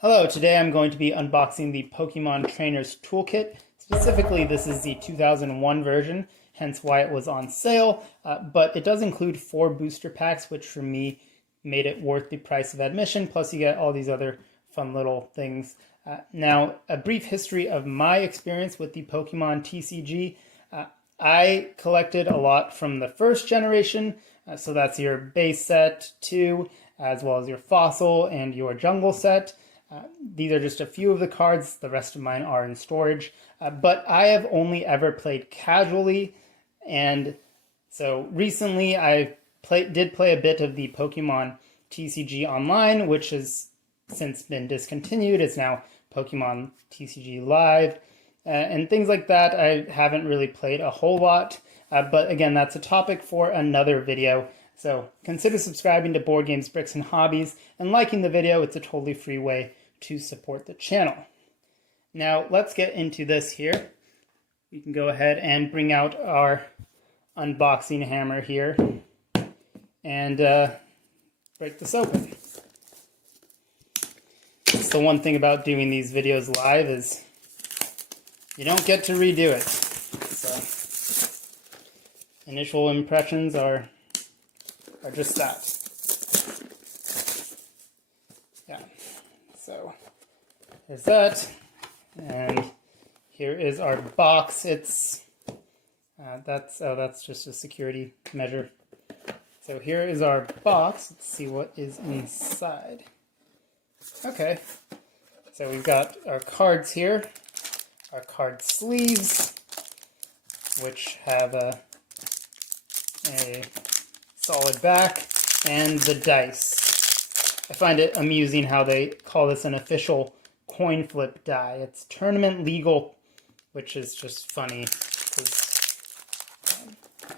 Hello, today I'm going to be unboxing the Pokemon Trainers Toolkit. Specifically, this is the 2001 version, hence why it was on sale, but it does include 4 booster packs, which for me made it worth the price of admission, plus you get all these other fun little things. Now, a brief history of my experience with the Pokemon TCG. I collected a lot from the first generation, so that's your base set 2, as well as your fossil and your jungle set. These are just a few of the cards, the rest of mine are in storage, but I have only ever played casually, and so recently I did play a bit of the Pokemon TCG Online, which has since been discontinued. It's now Pokemon TCG Live, and things like that. I haven't really played a whole lot, but again, that's a topic for another video. So consider subscribing to Board Games, Bricks, and Hobbies, and liking the video. It's a totally free way to support the channel. Now let's get into this here. We can go ahead and bring out our unboxing hammer here and break this open. That's the one thing about doing these videos live is you don't get to redo it. So initial impressions are just that. Yeah, so there's that, and here is our box. It's that's just a security measure. So here is our box. Let's see what is inside. Okay, so we've got our cards here, our card sleeves, which have a solid back, and the dice. I find it amusing how they call this an official coin flip die. It's tournament legal, which is just funny.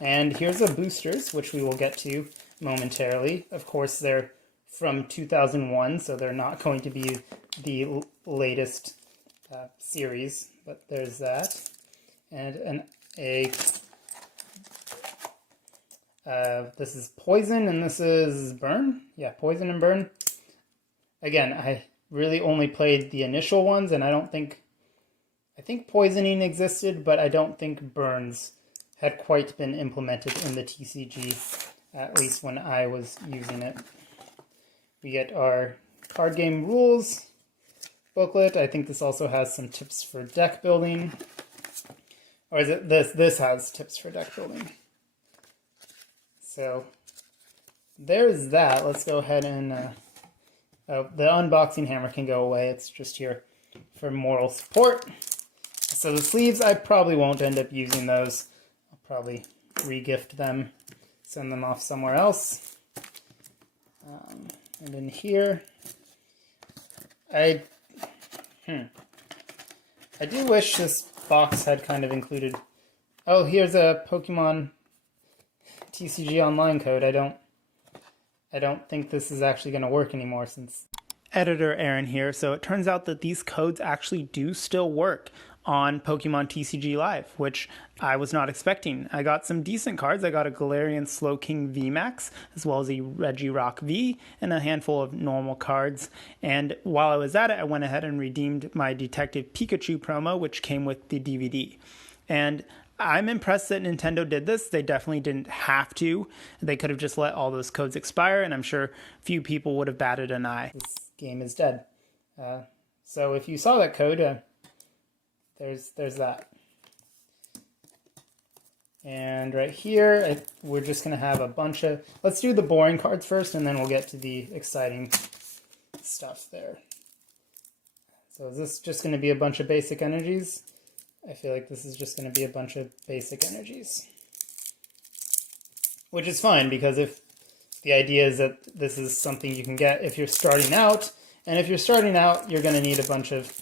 And here's the boosters, which we will get to momentarily. Of course, they're from 2001, so they're not going to be the latest series, but there's that. And this is Poison, and this is Burn. Yeah, Poison and Burn. Again, I really only played the initial ones, and I think Poisoning existed, but I don't think Burns had quite been implemented in the TCG, at least when I was using it. We get our card game rules booklet. I think this also has some tips for deck building. Or is it this? This has tips for deck building. So there's that. Let's go ahead and the unboxing hammer can go away. It's just here for moral support. So the sleeves, I probably won't end up using those. I'll probably re-gift them, send them off somewhere else. And in here, I do wish this box had kind of included. Oh, here's a Pokemon TCG Online code. I don't think this is actually going to work anymore since editor Aaron here. So it turns out that these codes actually do still work on Pokemon TCG Live, which I was not expecting. I got some decent cards. I got a Galarian Slowking VMAX, as well as a Regirock V, and a handful of normal cards. And while I was at it, I went ahead and redeemed my Detective Pikachu promo, which came with the DVD. And I'm impressed that Nintendo did this. They definitely didn't have to. They could have just let all those codes expire, and I'm sure few people would have batted an eye. This game is dead. So if you saw that code, there's that. And right here, we're just going to have a bunch of... Let's do the boring cards first, and then we'll get to the exciting stuff there. So is this just going to be a bunch of basic energies? I feel like this is just going to be a bunch of basic energies. Which is fine, because if the idea is that this is something you can get if you're starting out, and if you're starting out, you're going to need a bunch of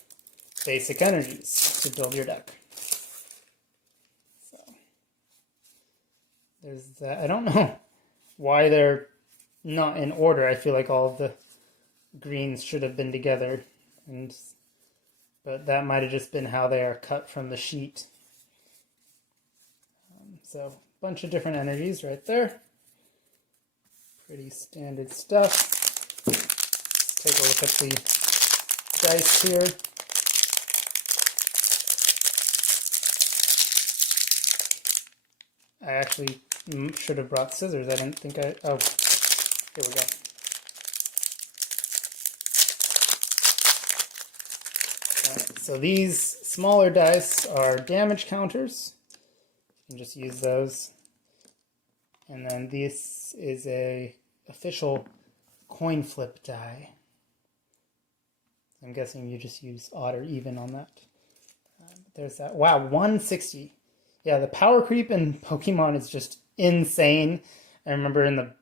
basic energies to build your deck. So there's that. I don't know why they're not in order. I feel like all of the greens should have been together, but that might have just been how they are cut from the sheet. So a bunch of different energies right there. Pretty standard stuff. Let's take a look at the dice here. I actually should have brought scissors. I didn't think I... Oh, here we go. Alright, so these smaller dice are damage counters. You can just use those. And then this is a official coin flip die. I'm guessing you just use odd or even on that. There's that. Wow, 160. Yeah, the power creep in Pokemon is just insane. I remember in the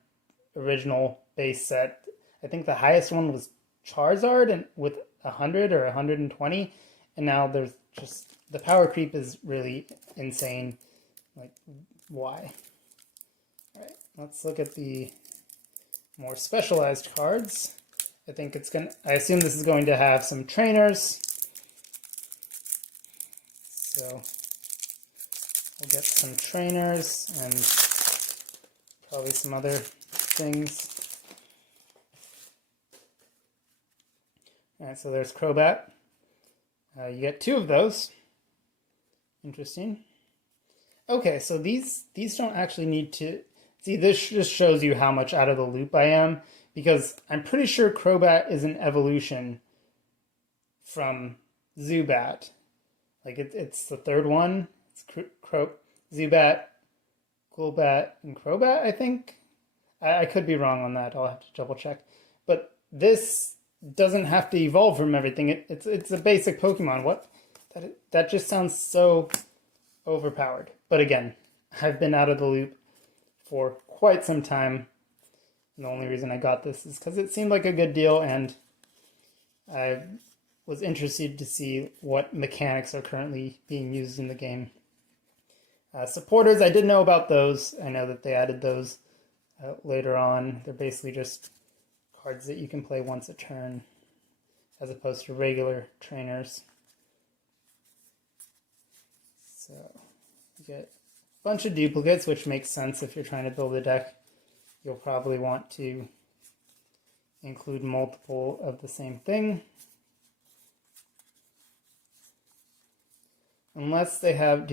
original base set, I think the highest one was Charizard and with 100 or 120, and now there's just the power creep is really insane. Like, why? All right, let's look at the more specialized cards. I assume this is going to have some trainers. So we'll get some trainers and probably some other things. Alright, so there's Crobat. You get 2 of those. Interesting. Okay, so these don't actually need to... See, this just shows you how much out of the loop I am, because I'm pretty sure Crobat is an evolution from Zubat. Like, it's the third one. It's Zubat, Golbat, and Crobat, I think. I could be wrong on that. I'll have to double check. But this doesn't have to evolve from everything. It's a basic Pokemon. What? That just sounds so overpowered. But again, I've been out of the loop for quite some time. And the only reason I got this is because it seemed like a good deal, and I was interested to see what mechanics are currently being used in the game. Supporters, I did know about those. I know that they added those later on. They're basically just cards that you can play once a turn, as opposed to regular trainers. So you get a bunch of duplicates, which makes sense if you're trying to build a deck. You'll probably want to include multiple of the same thing. Unless they have...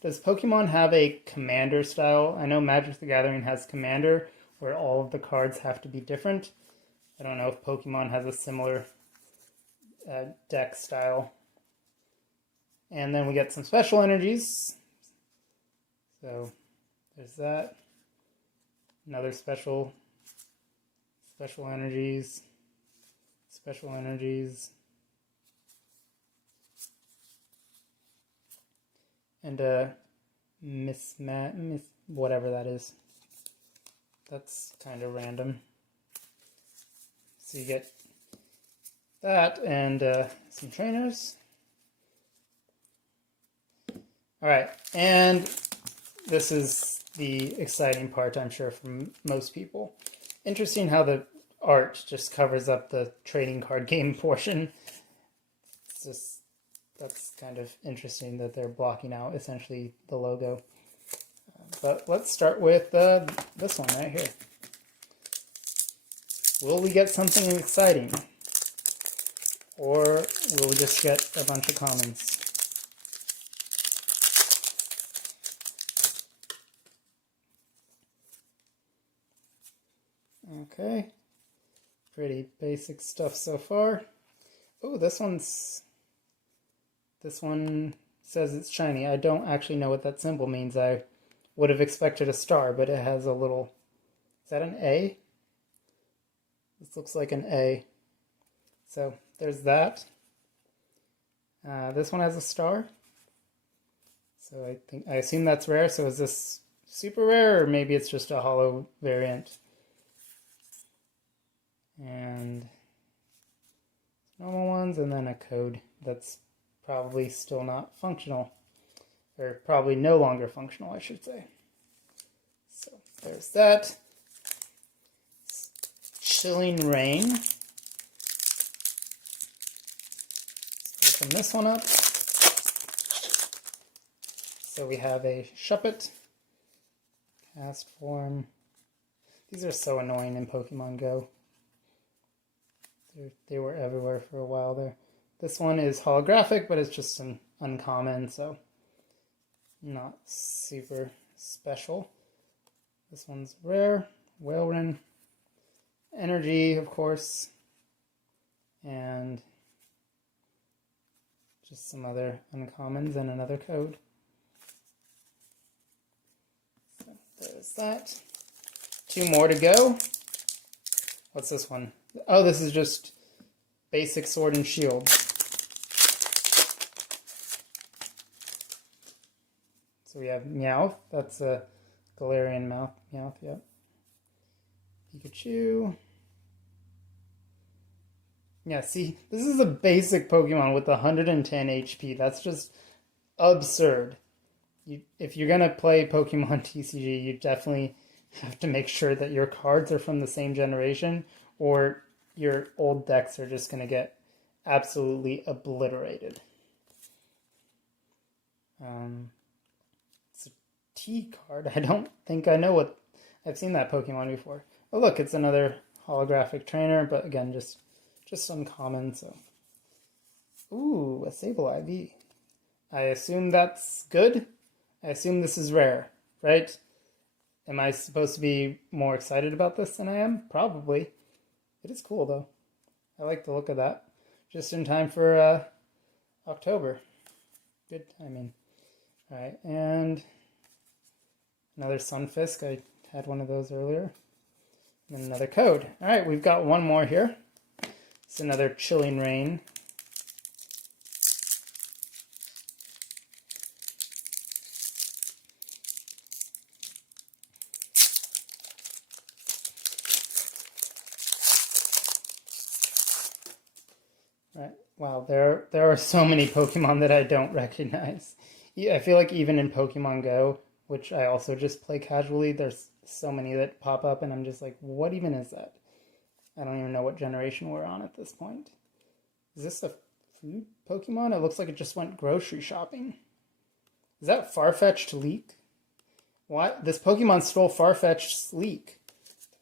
Does Pokemon have a commander style? I know Magic the Gathering has commander, where all of the cards have to be different. I don't know if Pokemon has a similar deck style. And then we get some special energies. So there's that. Another special energies. Special energies. And whatever that is. That's kind of random. So you get that and some trainers. Alright, and this is the exciting part, I'm sure, for most people. Interesting how the art just covers up the trading card game portion. It's just... That's kind of interesting that they're blocking out, essentially, the logo. But let's start with this one right here. Will we get something exciting? Or will we just get a bunch of commons? Okay. Pretty basic stuff so far. Oh, this one says it's shiny. I don't actually know what that symbol means. I would have expected a star, but it has a little... Is that an A? This looks like an A. So there's that. This one has a star. So I assume that's rare. So is this super rare, or maybe it's just a holo variant? And normal ones, and then a code that's probably still not functional, or probably no longer functional, I should say. So there's that. Chilling Rain. Let's open this one up. So we have a Shuppet, cast form. These are so annoying in Pokemon Go. They were everywhere for a while there. This one is holographic, but it's just an uncommon, so not super special. This one's rare. Whaleren. Energy, of course. And just some other uncommons and another code. So there's that. 2 more to go. What's this one? Oh, this is just basic sword and shield. So we have Meowth. That's a Galarian Meowth, yep. Pikachu. Yeah, see, this is a basic Pokemon with 110 HP. That's just absurd. If you're going to play Pokemon TCG, you definitely have to make sure that your cards are from the same generation, or your old decks are just going to get absolutely obliterated. It's a T card. I don't think I know what... I've seen that Pokemon before. Oh, look, it's another holographic trainer, but again, just uncommon, so... Ooh, a Sableye. I assume that's good? I assume this is rare, right? Am I supposed to be more excited about this than I am? Probably. It is cool, though. I like the look of that. Just in time for October. Good timing. Alright, and another Sunfisk. I had one of those earlier. And then another code. Alright, we've got one more here. It's another Chilling Rain. Right. Wow, there are so many Pokemon that I don't recognize. I feel like even in Pokemon Go, which I also just play casually, there's so many that pop up and I'm just like, what even is that? I don't even know what generation we're on at this point. Is this a food Pokemon? It looks like it just went grocery shopping. Is that Farfetch'd Leek? What? This Pokemon stole Farfetch'd's Leek.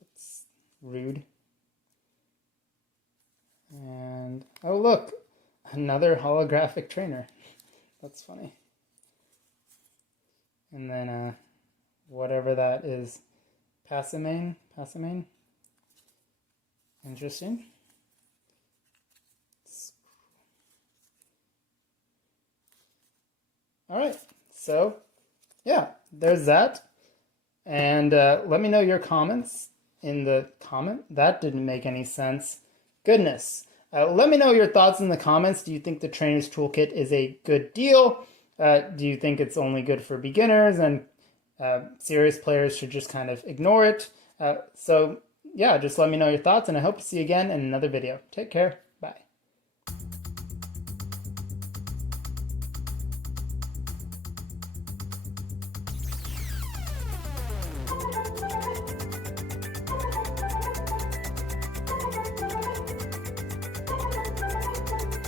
That's rude. And, oh look, another holographic trainer. That's funny. And then, whatever that is, Passamane? Interesting. Alright, so, yeah, there's that. And let me know your comments in the comment. That didn't make any sense. Goodness. Let me know your thoughts in the comments. Do you think the Trainer's Toolkit is a good deal? Do you think it's only good for beginners and serious players should just kind of ignore it? So yeah, just let me know your thoughts and I hope to see you again in another video. Take care.